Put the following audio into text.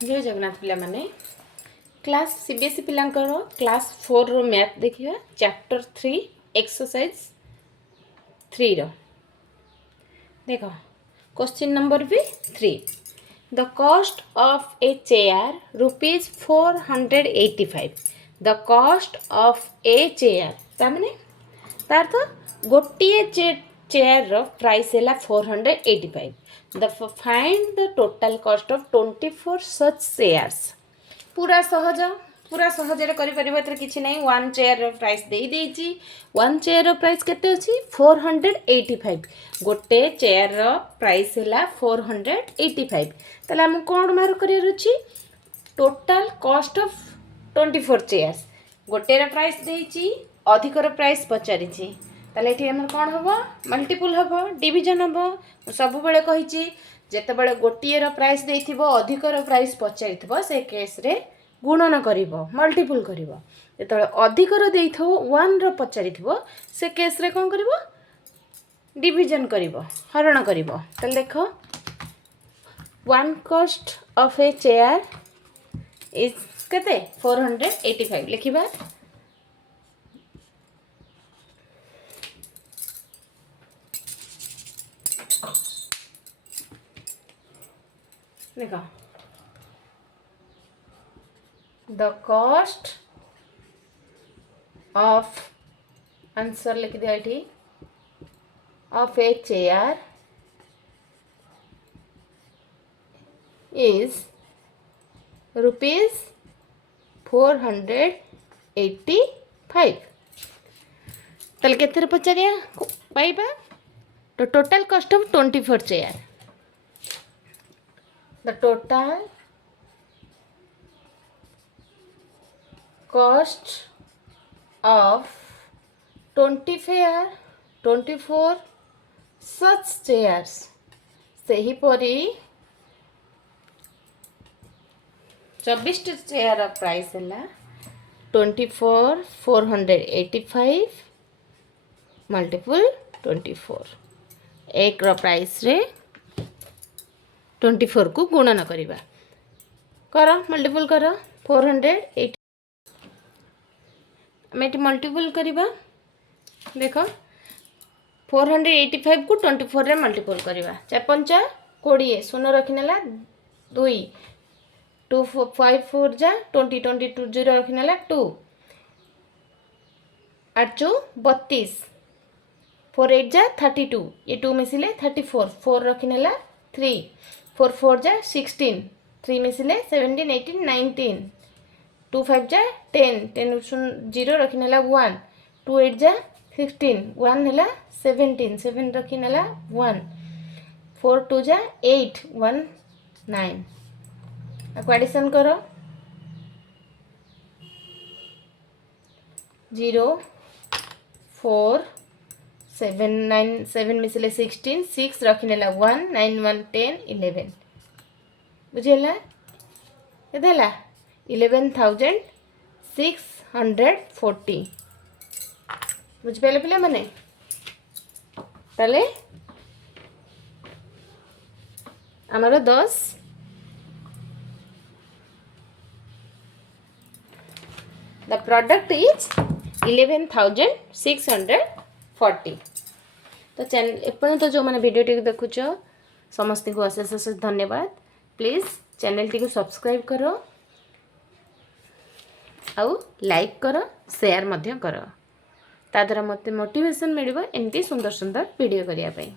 जय जगन्नाथ पिला माने क्लास सीबीएसई पिलांकर क्लास 4 रो मैथ देखिए चैप्टर 3 एक्सरसाइज 3 रो देखो क्वेश्चन नंबर भी 3 the cost of a chair ₹485 the cost of a chair तार तार तो गोटे चेयर रो प्राइस है 485 the find the total cost of 24 such chairs पूरा सहज करि परिबो एतर किछि नै वन चेयर रो प्राइस देई देछि वन चेयर रो प्राइस केते अछि 485 गोटे चेयर रो प्राइस हैला 485 तले हम कोन मार करियर अछि टोटल कॉस्ट ऑफ 24 चेयर्स गोटे रो प्राइस देछि अधिक रो प्राइस पचारिछि ताले एठी हमर कोन हबो मल्टीपल हबो डिवीजन हबो सब बेले कहिछि जेते बेले गोटिए रो प्राइस देइथिबो अधिक रो प्राइस पचारिथिबो से केस रे गुणन करिवो मल्टीपल करिवो जेते अधिक रो देइथो 1 रो पचारिथिबो से केस रे कोन करिवो डिवीजन करिवो हरण करिवो ताले देखो one cost of a chair is केते 485 लिखिबा देखो द कॉस्ट ऑफ आंसर लिख दिया ये ऑफ ए चेयर इज ₹485 तल के पचारिया पाइबा तो total cost of 24 chair the total cost of 24 such chairs सही परी 24 चेयर प्राइस है 24,485 मल्टीपल 24 एक रो प्राइस रे 24 को गुणन करिबा करो मल्टीपल करो 480 मेटी मल्टीपल करिबा देखो 485 को 24 रे मल्टीपल करिबा 4 20 शून्य रखिनेला 2 2 5 4 जा 20 22 0 रखिनेला 2 8 32 4 8 जा 32 ये 2 मिसिले 34 4 रखिनेला 3 4 4 जा 16 3 मिसिले 17 18 19 2 5 जा 10 10 0 रखिनेला 1 2 8 जा 16 1 हैला 17 7 रखिनेला 1 4 2 जा 8 1 9 आपको एडिशन करो 0 4 7 9 7 मिसिले 16 6 रखिनेला 1 9 1 10 11 बुझेला एदेला 11,640 बुझ पेले पिला माने ताले हमारा 10 the product is 11,640 तो चैनल एपर्यंत तो जो मैंने वीडियो टी देखुच समस्त को अशेष अशेष धन्यवाद प्लीज चैनल टी को सब्सक्राइब करो आउ लाइक करो शेयर मध्य करो ता द्वारा मते मोटिवेशन मिलिबो एमती सुंदर सुंदर वीडियो करिया पई।